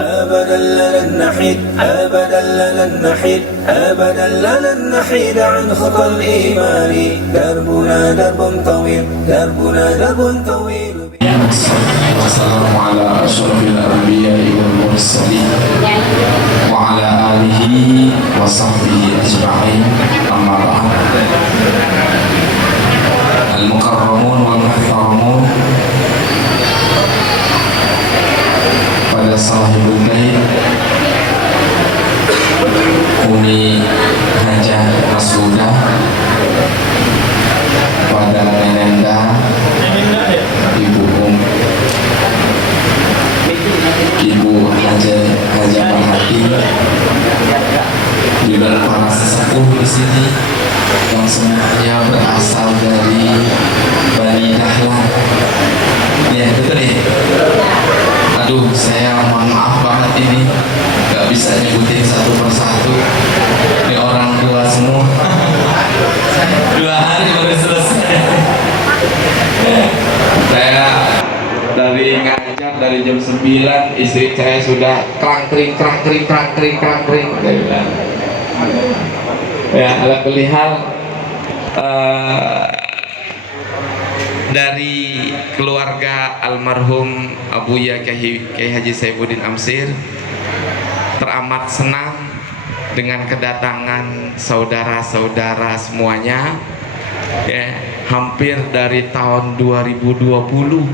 أبدا لن نحيد أبدا لن نحيد أبدا لن نحيد عن خطى الإيمان دربنا درب طويل دربنا درب طويل. والسلام على أشرف الأنبياء والمرسلين وعلى آله وصحبه أجمعين. أما بعد، المكرمون والمحترمون, pada sahibul bait Umi Hajah Masudah, pada Nenenda Ibu Hajah Marhati, juga para sesepuh di sini yang semuanya berasal dari Bani Dahlan. Ya, betul ya. Aduh, saya mohon maaf banget ini gak bisa nyebutin satu persatu. Ini orang tua semua. 2 hari baru selesai. Saya dari ngajar dari jam 9, istri saya sudah krang-kring. Ya, ala kulli hal, dari keluarga almarhum Abuya Kiai Haji Saifuddin Amsir teramat senang dengan kedatangan saudara-saudara semuanya, ya, hampir dari tahun 2020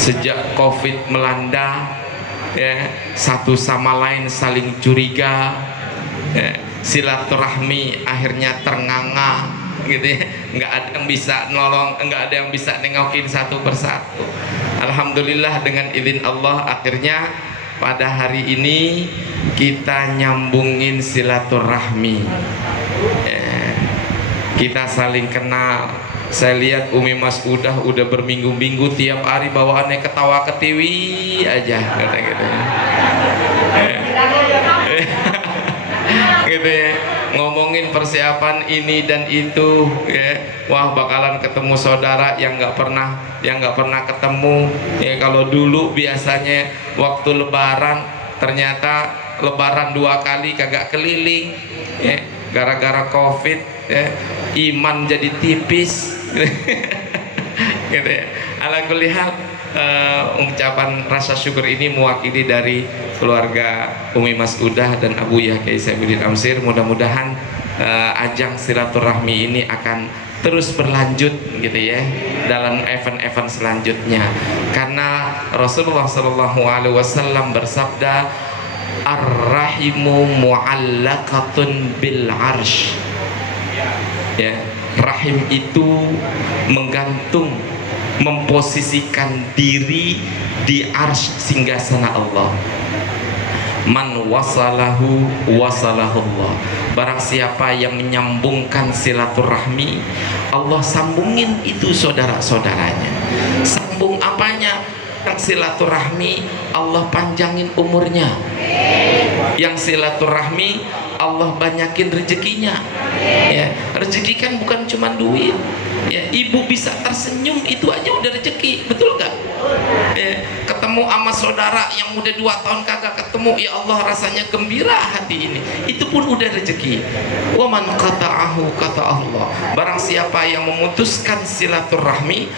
sejak Covid melanda, ya, satu sama lain saling curiga, ya, silaturahmi akhirnya ternganga gitu ya, nggak ada yang bisa nolong, nggak ada yang bisa nengokin satu persatu. Alhamdulillah dengan izin Allah akhirnya pada hari ini kita nyambungin silaturahmi, ya, kita saling kenal. Saya lihat Umi Masudah udah berminggu-minggu tiap hari bawaannya ketawa ketiwi aja gitu ya. Gitu ya, ngomongin persiapan ini dan itu, ya. Wah, bakalan ketemu saudara yang nggak pernah ketemu, ya. Kalau dulu biasanya waktu lebaran, ternyata lebaran 2 kali kagak keliling, ya. Gara-gara Covid, ya, iman jadi tipis. Gitu ya. Ala kulli hal, ucapan rasa syukur ini mewakili dari keluarga Umi Masudah dan Abuya Kiai Saifuddin Amsir. Mudah-mudahan ajang silaturahmi ini akan terus berlanjut gitu ya dalam event-event selanjutnya, karena Rasulullah SAW bersabda, ar-rahimu mu'allaqatun bil arsh, ya, rahim itu menggantung, memposisikan diri di arsy singgasana Allah. Man wasalahu wasalahullah. Barang siapa yang menyambungkan silaturahmi, Allah sambungin itu saudara-saudaranya. Sambung apanya? Yang silaturahmi, Allah panjangin umurnya. Yang silaturahmi, Allah banyakin rezekinya. Ya, rezeki kan bukan cuma duit. Ya, ibu bisa tersenyum itu aja udah rezeki, betul gak? Ya, ketemu sama saudara yang udah 2 tahun kagak ketemu, ya Allah rasanya gembira hati ini, itu pun udah rezeki. Wa man qata'ahu kata Allah, barang siapa yang memutuskan silaturahmi,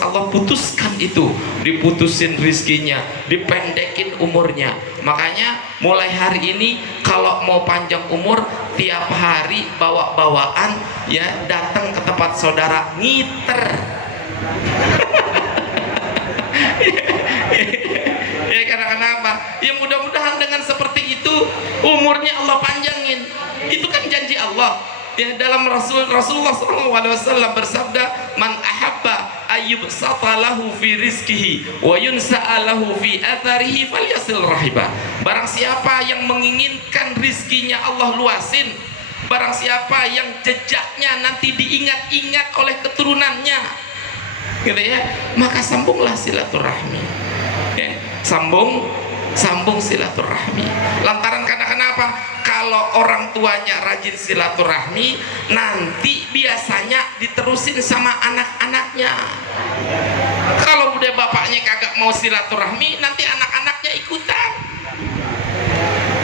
Allah putuskan itu, diputusin rizkinya, dipendekin umurnya. Makanya mulai hari ini kalau mau panjang umur, tiap hari bawa bawaan, ya, datang ke tempat saudara ngiter. Ya, karena kenapa? Ya, mudah-mudahan dengan seperti itu umurnya Allah panjangin. Itu kan janji Allah. Ya, dalam Rasulullah SAW bersabda, man ahabba ayyubsata lahu fi rizkihi wa yunsa'a lahu fi atharihi falyasil rahibah. Barang siapa yang menginginkan rizkinya Allah luasin, barang siapa yang jejaknya nanti diingat-ingat oleh keturunannya, gitu ya, maka sambunglah silaturahmi, ya, sambung silaturahmi. Lantaran karena kenapa? Kalau orang tuanya rajin silaturahmi, nanti biasanya diterusin sama anak-anaknya. Kalau udah bapaknya kagak mau silaturahmi, nanti anak-anaknya ikut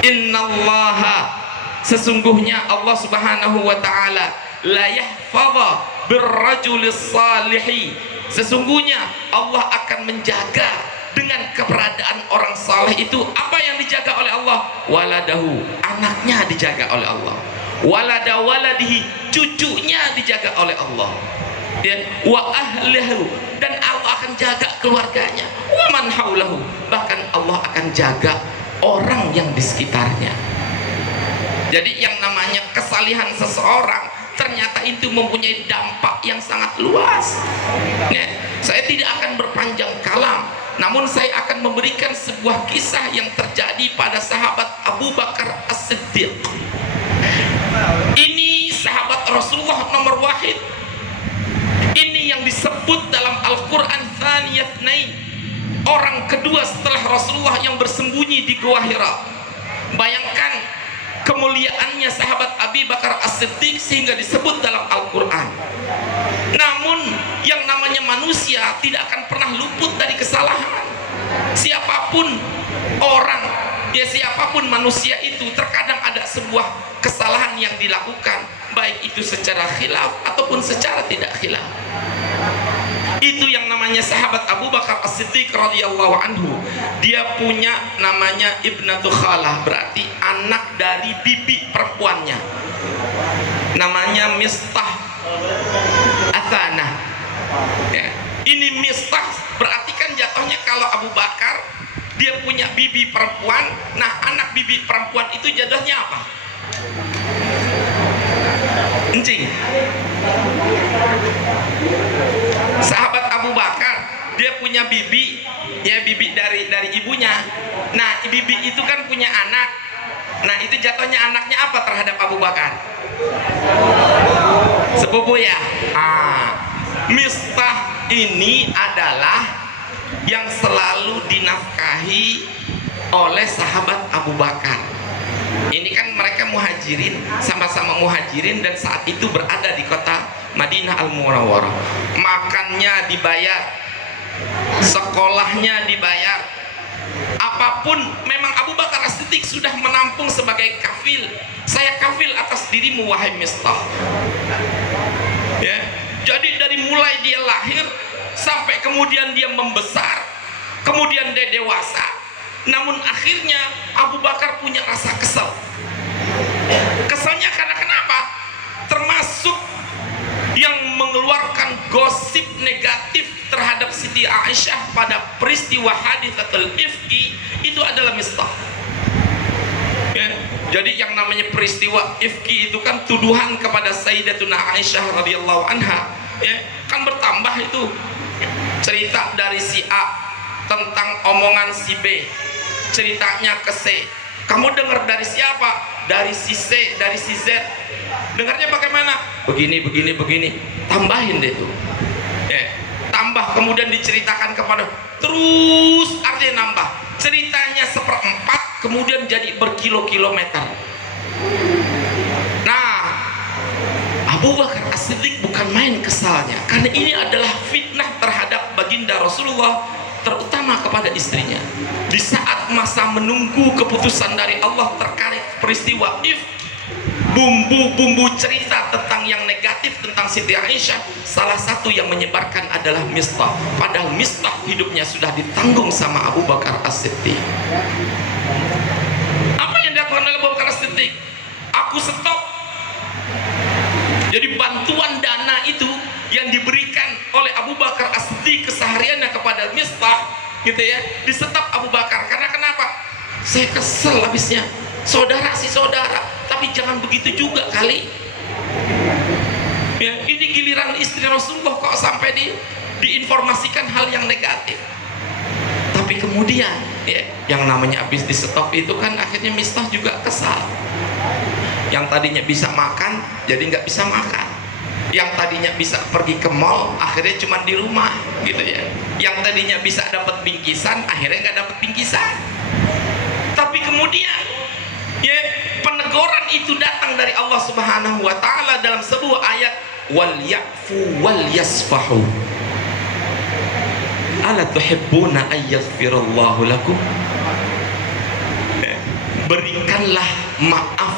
innallaha, sesungguhnya Allah Subhanahu wa taala, la yahfadha birrajulis salihi, sesungguhnya Allah akan menjaga dengan keberadaan orang saleh itu. Apa yang dijaga oleh Allah? Waladahu, anaknya dijaga oleh Allah. Walada waladihi, cucunya dijaga oleh Allah. Ya, wa ahlihu, dan Allah akan jaga keluarganya. Wa man haulahu, bahkan Allah akan jaga orang yang di sekitarnya. Jadi yang namanya kesalihan seseorang ternyata itu mempunyai dampak yang sangat luas. Ya, saya tidak akan berpanjang kalam, namun saya akan memberikan sebuah kisah yang terjadi pada sahabat Abu Bakar As-Siddiq. Ini sahabat Rasulullah nomor wahid. Ini yang disebut dalam Al-Quran Thaniyatnain, orang kedua setelah Rasulullah yang bersembunyi di Gua Hira. Bayangkan kemuliaannya sahabat Abi Bakar As-Siddiq sehingga disebut dalam Al-Quran. Namun yang namanya manusia tidak akan pernah luput dari kesalahan. Siapapun orang, ya siapapun manusia itu, terkadang ada sebuah kesalahan yang dilakukan, baik itu secara khilaf ataupun secara tidak khilaf. Itu yang namanya sahabat Abu Bakar As-Siddiq radhiyallahu anhu. Dia punya namanya Ibnatu Khalah, berarti anak dari bibi perempuannya, namanya Mistah Athanah. Ya. Ini Mistah berarti kan jatuhnya kalau Abu Bakar dia punya bibi perempuan, nah anak bibi perempuan itu jatuhnya apa? Encing. Sahabat Abu Bakar dia punya bibi, ya bibi dari ibunya. Nah bibi itu kan punya anak. Nah itu jatuhnya anaknya apa terhadap Abu Bakar? Sepupu ya. Mistah ini adalah yang selalu dinafkahi oleh sahabat Abu Bakar. Ini kan mereka muhajirin, sama-sama muhajirin, dan saat itu berada di kota Madinah Al-Munawwarah. Makannya dibayar, sekolahnya dibayar, apapun. Memang Abu Bakar As-Siddiq sudah menampung sebagai kafil. Saya kafil atas dirimu wahai Mistah. Ya. Jadi dari mulai dia lahir sampai kemudian dia membesar, kemudian dia dewasa. Namun akhirnya Abu Bakar punya rasa kesal. Kesalnya karena kenapa? Termasuk yang mengeluarkan gosip negatif terhadap Siti Aisyah pada peristiwa haditsatul ifki itu adalah Mistah. Ya, jadi yang namanya peristiwa ifki itu kan tuduhan kepada Sayyidatuna Aisyah radhiyallahu anha, ya, kan bertambah itu cerita dari si A tentang omongan si B, ceritanya ke C. Kamu dengar dari siapa? Dari si C, dari si Z. Dengarnya bagaimana? Begini. Tambahin deh tuh. Tambah, kemudian diceritakan kepada, terus artinya nambah. Ceritanya seperempat, kemudian jadi berkilo-kilometer. Nah, Abu Bakar As-Siddiq bukan main kesalnya, karena ini adalah fitnah terhadap baginda Rasulullah, terutama kepada istrinya. Di saat masa menunggu keputusan dari Allah terkait peristiwa bumbu-bumbu cerita tentang yang negatif tentang Siti Aisyah, salah satu yang menyebarkan adalah Mistah. Padahal Mistah hidupnya sudah ditanggung sama Abu Bakar As-Siddiq. Apa yang dilakukan oleh Abu Bakar As-Siddiq? Aku stop. Jadi bantuan dana itu yang diberikan oleh Abu Bakar As-Siddiq kesehariannya kepada Mistah, gitu ya, disetop Abu Bakar. Karena kenapa? Saya kesel habisnya. Saudara si saudara, tapi jangan begitu juga kali. Ya, ini giliran istri Rasulullah kok sampai diinformasikan hal yang negatif. Tapi kemudian, ya, yang namanya habis disetop itu kan akhirnya Mistah juga kesal. Yang tadinya bisa makan, jadi nggak bisa makan. Yang tadinya bisa pergi ke mall, akhirnya cuma di rumah, gitu ya. Yang tadinya bisa dapat bingkisan, akhirnya nggak dapat bingkisan. Tapi kemudian, ya, peneguran itu datang dari Allah Subhanahu wa taala dalam sebuah ayat, wal ya'fu wal yasfahu. Ala tuhibbuna ay yaghfirallahu lakum? berikanlah maaf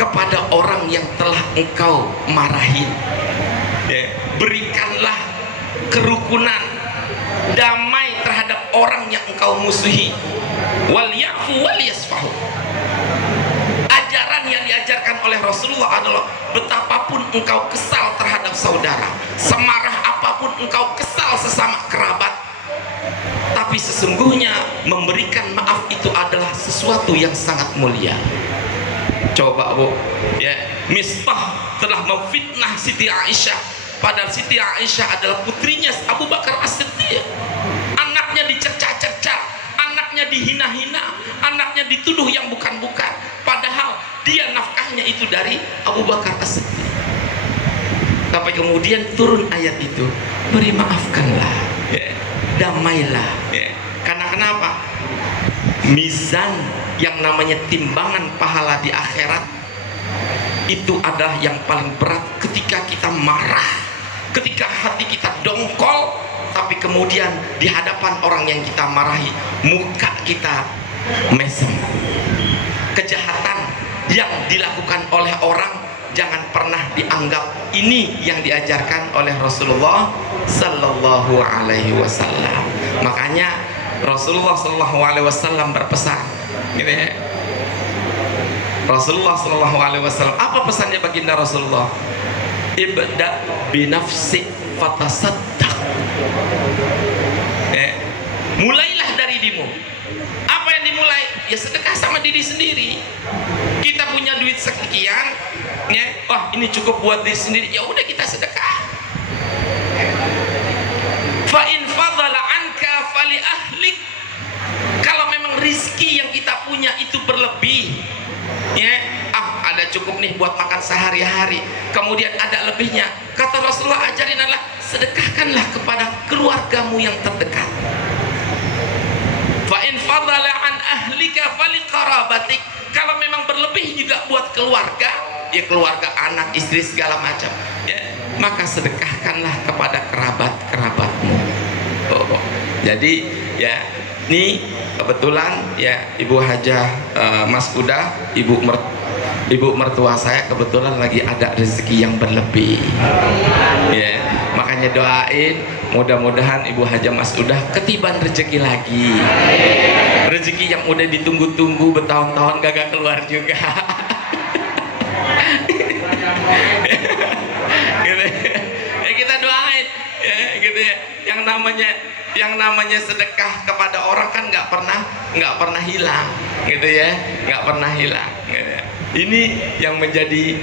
kepada orang yang telah engkau marahin, ya. Berikanlah kerukunan, damai terhadap orang yang engkau musuhi. Wal ya'fu wal yasfahu. Ajaran yang diajarkan oleh Rasulullah adalah betapapun engkau kesal terhadap saudara, semarah apapun engkau kesal sesama kerabat, tapi sesungguhnya memberikan maaf itu adalah sesuatu yang sangat mulia. Coba Bu, ya, Mistah telah memfitnah Siti Aisyah, padahal Siti Aisyah adalah putrinya Abu Bakar As-Siddiq. Anaknya dicerca-cerca, anaknya dihina-hina, anaknya dituduh yang bukan-bukan, padahal dia nafkahnya itu dari Abu Bakar As-Siddiq. Tapi kemudian turun ayat itu, beri maafkanlah, ya, damailah, ya. Karena kenapa? Mizan yang namanya timbangan pahala di akhirat itu adalah yang paling berat ketika kita marah, ketika hati kita dongkol, tapi kemudian di hadapan orang yang kita marahi muka kita mesem. Kejahatan yang dilakukan oleh orang jangan pernah dianggap. Ini yang diajarkan oleh Rasulullah Sallallahu Alaihi Wasallam. Makanya Rasulullah Sallallahu Alaihi Wasallam berpesan, gitu ya. Rasulullah Sallallahu Alaihi Wasallam, apa pesannya baginda Rasulullah? Ibda binafsi fatasaddaq. Mulailah dari dirimu. Apa yang dimulai? Ya sedekah sama diri sendiri. Kita punya duit sekian, ya, wah ini cukup buat diri sendiri, ya udah kita sedekah. Fa in fadala anka fali ahlik. Kalau memang rizki yang kita punya itu berlebih, ya, ada cukup nih buat makan sehari-hari, kemudian ada lebihnya, kata Rasulullah ajarin adalah sedekahkanlah kepada keluargamu yang terdekat. Fa in fadala an ahlika fali qarabatik. Kalau memang berlebih juga buat keluarga, ya keluarga, anak, istri, segala macam, ya, maka sedekahkanlah kepada kerabat-kerabatmu. Jadi ya, ini kebetulan ya Ibu Hajah Mas Kuda, ibu mertua saya kebetulan lagi ada rezeki yang berlebih, ya, makanya doain mudah-mudahan Ibu Hajah Mas Udah ketiban rezeki lagi, rezeki yang udah ditunggu-tunggu bertahun-tahun gagal keluar juga. Gitu. Ya kita doain, ya, gitu ya. Yang namanya sedekah kepada orang kan nggak pernah hilang, gitu ya, nggak pernah hilang. Gitu ya. Ini yang menjadi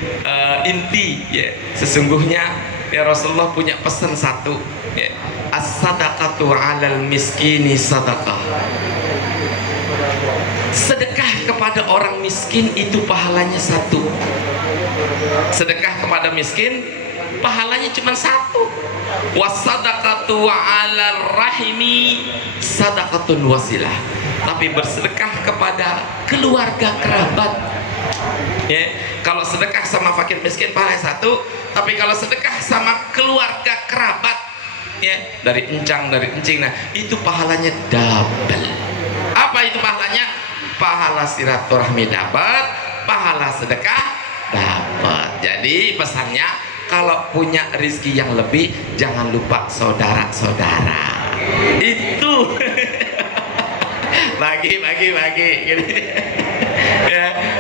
inti, ya. Sesungguhnya ya Rasulullah punya pesan satu, ya. As-sadaqatu 'alal miskini sadaqah. Sedekah kepada orang miskin itu pahalanya satu. Sedekah kepada miskin pahalanya cuma satu. Wasadaqatu 'alal rahimi sadaqatun wasilah. Tapi bersedekah kepada keluarga kerabat, ya, kalau sedekah sama fakir miskin pahalanya satu, tapi kalau sedekah sama keluarga kerabat, ya, dari encang, dari encing, nah itu pahalanya double. Apa itu pahalanya? Pahala silaturahmi dapat, pahala sedekah dapat. Jadi pesannya, kalau punya rizki yang lebih jangan lupa saudara-saudara. Itu bagi gitu.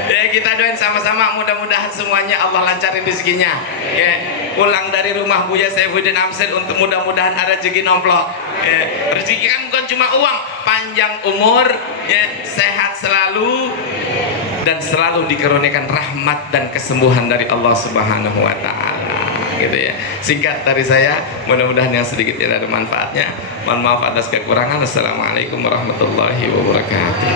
Ya, kita doain sama-sama, mudah-mudahan semuanya Allah lancarin rezekinya, ya. Pulang dari rumah Buya Saifuddin Amsel untuk mudah-mudahan ada rezeki nomplok, ya. Rezeki kan bukan cuma uang, panjang umur, ya, sehat selalu, dan selalu dikaruniakan rahmat dan kesembuhan dari Allah Subhanahu wa Ta'ala, gitu ya. Singkat dari saya, mudah-mudahan yang sedikit ini ada manfaatnya. Mohon maaf atas kekurangan. Assalamualaikum warahmatullahi wabarakatuh.